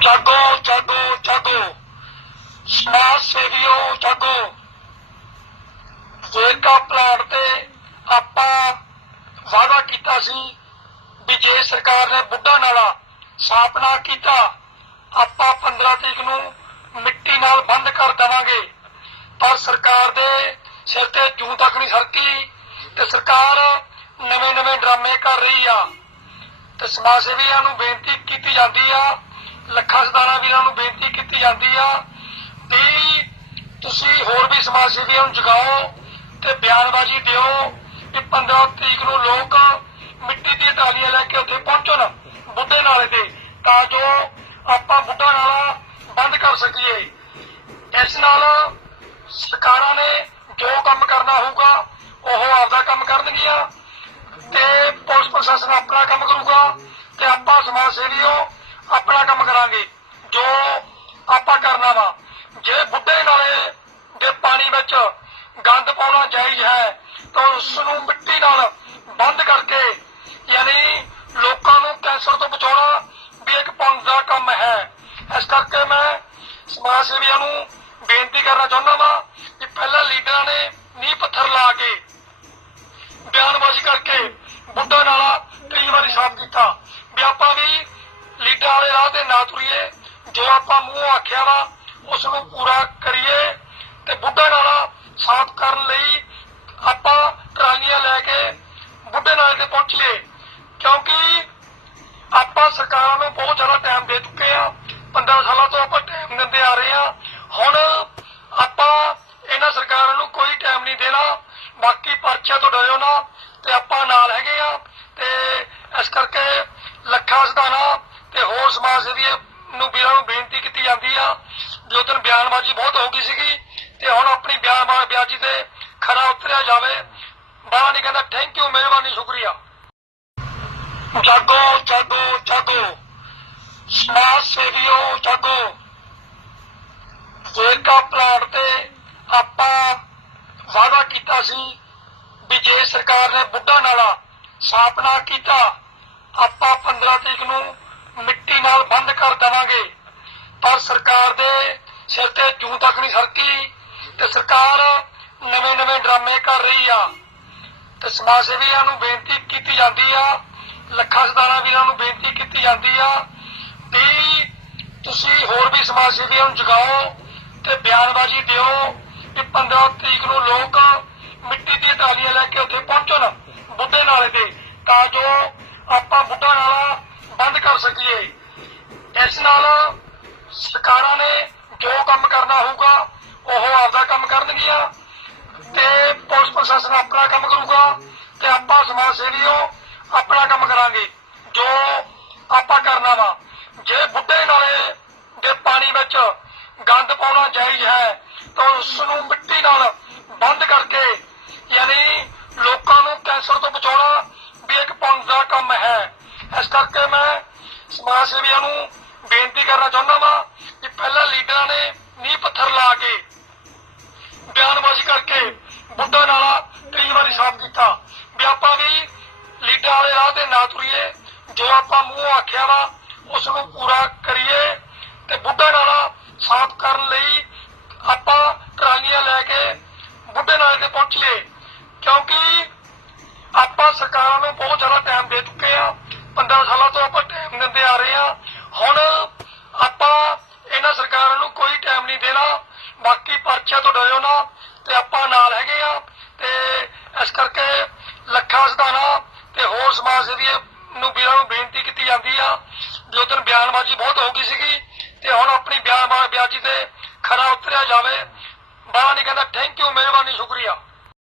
ਜਾਗੋ ਜਾਗੋ ਜਾਗੋ। ਸਮਾਜ ਸੇਵੀਓ, ਜਾਗੋ। ਵੇਰਕਾ ਪਲਾਂਟ ਤੇ ਆਪਾਂ ਵਾਅਦਾ ਕੀਤਾ ਸੀ ਵੀ ਜੇ ਸਰਕਾਰ ਨੇ ਬੁੱਢਾ ਨਾਲਾ ਸਾਫ਼ ਨਾ ਕੀਤਾ, ਆਪਾਂ 15 ਤਰੀਕ ਨੂੰ ਮਿੱਟੀ ਨਾਲ ਬੰਦ ਕਰ ਦੇਵਾਂਗੇ। ਪਰ ਸਰਕਾਰ ਦੇ ਸਿਰ ਤੇ ਜੂੰ ਤੱਕ ਨਹੀਂ ਸਰਕੀ ਤੇ ਸਰਕਾਰ ਨਵੇਂ ਨਵੇਂ ਡਰਾਮੇ ਕਰ ਰਹੀ ਆ। ਤੇ ਸਮਾਜ ਸੇਵੀਆਂ ਨੂੰ ਬੇਨਤੀ ਕੀਤੀ ਜਾਂਦੀ ਆ ਲੱਖਾਂ ਸਤਾਰਾਂ ਵੀਰਾਂ ਨੂੰ ਬੇਨਤੀ ਕੀਤੀ ਜਾਂਦੀ ਆ ਵੀ ਤੁਸੀਂ ਹੋਰ ਵੀ ਸਮਾਜ ਸੇਵੀਆਂ ਨੂੰ ਜਗਾਓ ਤੇ ਬਿਆਨਬਾਜ਼ੀ ਦਿਓ ਕਿ 15 ਤਰੀਕ ਨੂੰ ਲੋਕ ਮਿੱਟੀ ਦੀਆਂ ਟਾਲੀਆਂ ਲੈ ਕੇ ਉੱਥੇ ਪਹੁੰਚਣ ਬੁੱਢੇ ਨਾਲੇ ਤੇ, ਤਾਂ ਜੋ ਆਪਾਂ ਬੁੱਢਾ ਨਾਲਾ ਬੰਦ ਕਰ ਸਕੀਏ। ਇਸ ਨਾਲ ਸਰਕਾਰਾਂ ਨੇ ਜੋ ਕੰਮ ਕਰਨਾ ਹੋਊਗਾ, ਉਹ ਆਪਦਾ ਕੰਮ ਕਰਨਗੀਆਂ ਤੇ ਪੁਲਿਸ ਪ੍ਰਸ਼ਾਸਨ ਆਪਣਾ ਕੰਮ ਕਰੂਗਾ ਤੇ ਆਪਾਂ ਸਮਾਜ ਸੇਵੀਓ ਆਪਣਾ ਕੰਮ ਕਰਾਂਗੇ। ਜੋ ਆਪਾਂ ਕਰਨਾ ਵਾ, ਜੇ ਬੁੱਢੇ ਨਾਲੇ ਦੇ ਪਾਣੀ ਵਿੱਚ ਗੰਦ ਪਾਉਣਾ ਜਾਇਜ਼ ਹੈ, ਤਾਂ ਉਸ ਨੂੰ ਮਿੱਟੀ ਨਾਲ ਬੰਦ ਕਰਕੇ, ਯਾਨੀ ਲੋਕਾਂ ਨੂੰ ਕੈਂਸਰ ਤੋਂ ਬਚਾਉਣਾ ਵੀ ਇੱਕ ਪੁੰਨ ਦਾ ਕੰਮ ਹੈ। ਇਸ ਕਰਕੇ ਮੈਂ ਸਮਾਜ ਸੇਵੀਆਂ ਨੂੰ ਬੇਨਤੀ ਕਰਨਾ ਚਾਹੁੰਦਾ ਵਾਂ ਕਿ ਪਹਿਲਾਂ ਲੀਡਰਾਂ ਨੇ ਨੀਂਹ ਪੱਥਰ ਲਾ ਕੇ ਬਿਆਨਬਾਜ਼ੀ ਕਰਕੇ ਬੁੱਢਾ ਨਾਲਾ ਕਈ ਵਾਰੀ ਸਾਫ਼ ਕੀਤਾ। ਵੀ ਆਪਾਂ ਵੀ ਲੀਡਰ ਵਾਲੇ ਰਾਹ ਤੇ ਨਾ ਤੁਰੀਏ, ਜੋ ਆਪਾਂ ਮੂੰਹ ਆਖਿਆ ਵਾ, ਉਸ ਨੂੰ ਪੂਰਾ ਕਰੀਏ ਤੇ ਬੁੱਢਾ ਨਾਲਾ ਸਾਫ਼ ਕਰਨ ਲਈ ਆਪਾਂ ਟਰਾਲੀਆਂ ਲੈ ਕੇ ਬੁੱਢੇ ਨਾਲੇ ਤੇ ਪਹੁੰਚੀਏ। ਕਿਉਂਕਿ ਆਪਾਂ ਸਰਕਾਰਾਂ ਨੂੰ ਬਹੁਤ ਜ਼ਿਆਦਾ ਟਾਈਮ ਦੇ ਚੁੱਕੇ ਆ। 15 ਸਾਲਾਂ ਤੋਂ ਆਪਾਂ ਟਾਈਮ ਦਿੰਦੇ ਆ ਰਹੇ ਆ। ਹੁਣ ਆਪਾਂ ਇਹਨਾਂ ਸਰਕਾਰਾਂ ਨੂੰ ਕੋਈ ਟਾਈਮ ਨਹੀਂ ਦੇਣਾ। ਬਾਕੀ ਪਰਚਿਆਂ ਤੋਂ ਡਰਿਓ ਨਾ ਤੇ ਆਪਾਂ ਨਾਲ ਹੈਗੇ ਆ ਤੇ ਇਸ ਕਰਕੇ ਲੱਖਾਂ ਸਦਾਨਾ ਤੇ ਹੋਰ ਸਮਾਜ ਸੇਵੀ ਨੂੰ ਵੀਰਾਂ ਨੂੰ ਬੇਨਤੀ ਕੀਤੀ ਜਾਂਦੀ ਆ। ਜੋ ਦਿਨ ਬਿਆਨਬਾਜ਼ੀ ਬਹੁਤ ਹੋ ਗਈ ਸੀਗੀ ਤੇ ਹੁਣ ਆਪਣੀ ਬਿਆਨਬਾਜ਼ੀ ਤੇ ਖਰਾ ਉਤਰਿਆ ਜਾਵੇ। ਬਾਹਲਾ ਨਹੀਂ ਕਹਿੰਦਾ ਥੈਂਕ ਯੂ ਮਿਹਰਬਾਨੀ, ਸ਼ੁਕਰੀਆ। ਜਾਗੋ ਜਾਗੋ ਜਾਗੋ। ਸਮਾਜ ਸੇਵੀਓ, ਜਾਗੋ। ਵੇਰਕਾ ਪਲਾਟ ਤੇ ਆਪਾਂ ਵਾਅਦਾ ਕੀਤਾ ਸੀ ਵੀ ਜੇ ਸਰਕਾਰ ਨੇ ਬੁੱਢਾ ਨਾਲਾ ਸਥਾਪਨਾ ਕੀਤਾ, ਆਪਾਂ 15 ਤਰੀਕ ਨੂੰ ਮਿੱਟੀ ਨਾਲ ਬੰਦ ਕਰ ਦੇਵਾਂਗੇ। ਪਰ ਸਰਕਾਰ ਦੇ ਸਿਰ ਤੇ ਜੂ ਤੱਕ ਨਹੀਂ ਸਰਕੀ ਤੇ ਸਰਕਾਰ ਨਵੇਂ ਨਵੇਂ ਡਰਾਮੇ ਕਰ ਰਹੀ ਆ। ਤੇ ਸਮਾਜ ਸੇਵੀਆਂ ਨੂੰ ਬੇਨਤੀ ਕੀਤੀ ਜਾਂਦੀ ਆ, ਲੱਖਾਂ ਸਦਾਰਾਂ ਵੀਰਾਂ ਨੂੰ ਬੇਨਤੀ ਕੀਤੀ ਜਾਂਦੀ ਆ ਵੀ ਤੁਸੀਂ ਹੋਰ ਵੀ ਸਮਾਜ ਸੇਵੀਆਂ ਨੂੰ ਜਗਾਓ ਤੇ ਬਿਆਨਬਾਜ਼ੀ ਦਿਓ ਕਿ 15 ਤਰੀਕ ਨੂੰ ਲੋਕ ਮਿੱਟੀ ਦੀਆਂ ਟਾਲੀਆਂ ਲੈ ਕੇ ਉੱਥੇ ਪਹੁੰਚਣ ਬੁੱਢੇ ਨਾਲੇ ਤੇ, ਤਾਂ ਜੋ ਆਪਾਂ ਬੁੱਢਾ ਨਾਲਾ ਬੰਦ ਕਰ ਸਕੀਏ। ਇਸ ਨਾਲ ਸਰਕਾਰਾਂ ਨੇ ਜੋ ਕੰਮ ਕਰਨਾ ਹੋਊਗਾ, ਉਹ ਆਪਦਾ ਕੰਮ ਕਰਨਗੀਆਂ ਤੇ ਪੁਲਿਸ ਪ੍ਰਸ਼ਾਸਨ ਆਪਣਾ ਕੰਮ ਕਰੂਗਾ ਤੇ ਆਪਾਂ ਸਮਾਜ ਸੇਵੀਓ ਆਪਣਾ ਕੰਮ ਕਰਾਂਗੇ, ਜੋ ਆਪਾਂ ਕਰਨਾ ਵਾ। ਜੇ ਬੁੱਢੇ ਨਾਲੇ ਦੇ ਪਾਣੀ ਵਿੱਚ ਗੰਦ ਪਾਉਣਾ ਜਾਇਜ਼ ਹੈ, ਤਾਂ ਉਸ ਨੂੰ ਮਿੱਟੀ ਨਾਲ ਬੰਦ ਕਰਕੇ, ਯਾਨੀ ਲੋਕਾਂ ਨੂੰ ਕੈਂਸਰ ਤੋਂ ਬਚਾਉਣਾ ਵੀ ਇੱਕ ਪੁੰਨ ਦਾ ਕੰਮ ਹੈ। ਇਸ ਕਰਕੇ ਮੈਂ ਸਮਾਜ ਸੇਵੀਆਂ ਨੂੰ ਬੇਨਤੀ ਕਰਨਾ ਚਾਹੁੰਦਾ ਵਾਂ ਕਿ ਪਹਿਲਾਂ ਲੀਡਰਾਂ ਨੇ ਨੀਂਹ ਪੱਥਰ ਲਾ ਕੇ ਬਿਆਨਬਾਜ਼ੀ ਕਰਕੇ ਬੁੱਢਾ ਨਾਲਾ ਕਈ ਵਾਰੀ ਸਾਫ਼ ਕੀਤਾ। ਵੀ ਆਪਾਂ ਵੀ ਲੀਡਰ ਵਾਲੇ ਰਾਹ ਤੇ ਨਾ ਤੁਰੀਏ, ਜੋ ਆਪਾਂ ਮੂੰਹ ਆਖਿਆ ਵਾ ਉਸ ਨੂੰ ਪੂਰਾ ਕਰੀਏ ਤੇ ਬੁੱਢਾ ਨਾਲਾ ਸਾਫ਼ ਕਰਨ ਲਈ ਆਪਾਂ ਟਰਾਲੀਆਂ ਲੈ ਕੇ ਬੁੱਢੇ ਨਾਲੇ ਤੇ ਪਹੁੰਚੀਏ ਕਿਉਂਕਿ ਆਪਾਂ ਸਰਕਾਰਾਂ ਨੂੰ ਬਹੁਤ ਜ਼ਿਆਦਾ ਟਾਈਮ ਦੇ ਚੁੱਕੇ ਆ 15 ਸਾਲਾਂ ਤੋਂ ਆਪਾਂ ਟਾਈਮ ਆ ਰਹੇ ਆ ਹੁਣ ਆਪਾਂ ਇਹਨਾਂ ਸਰਕਾਰਾਂ ਨੂੰ ਕੋਈ ਟਾਈਮ ਨਹੀਂ ਦੇਣਾ। ਬਾਕੀ ਪਰਚਿਆਂ ਤੋਂ ਡਰਿਓ ਨਾ, ਤੇ ਆਪਾਂ ਨਾਲ ਹੈਗੇ ਆ ਤੇ ਇਸ ਕਰਕੇ ਲੱਖਾਂ ਸਦਾਨਾ ਤੇ ਹੋਰ ਸਮਾਜ ਸੇਵੀ ਨੂੰ ਵੀਰਾਂ ਨੂੰ ਬੇਨਤੀ ਕੀਤੀ ਜਾਂਦੀ ਆ। ਜੋ ਦਿਨ ਬਿਆਨਬਾਜ਼ੀ ਬਹੁਤ ਹੋ ਗਈ ਸੀਗੀ, ਤੇ ਹੁਣ ਆਪਣੀ ਬਿਆਨਬਾਜ਼ੀ ਤੇ ਖਰਾ ਉਤਰਿਆ ਜਾਵੇ। ਬਾਹਰ ਨਹੀਂ ਕਹਿੰਦਾ ਥੈਂਕ ਯੂ ਮਿਹਰਬਾਨੀ, ਸ਼ੁਕਰੀਆ।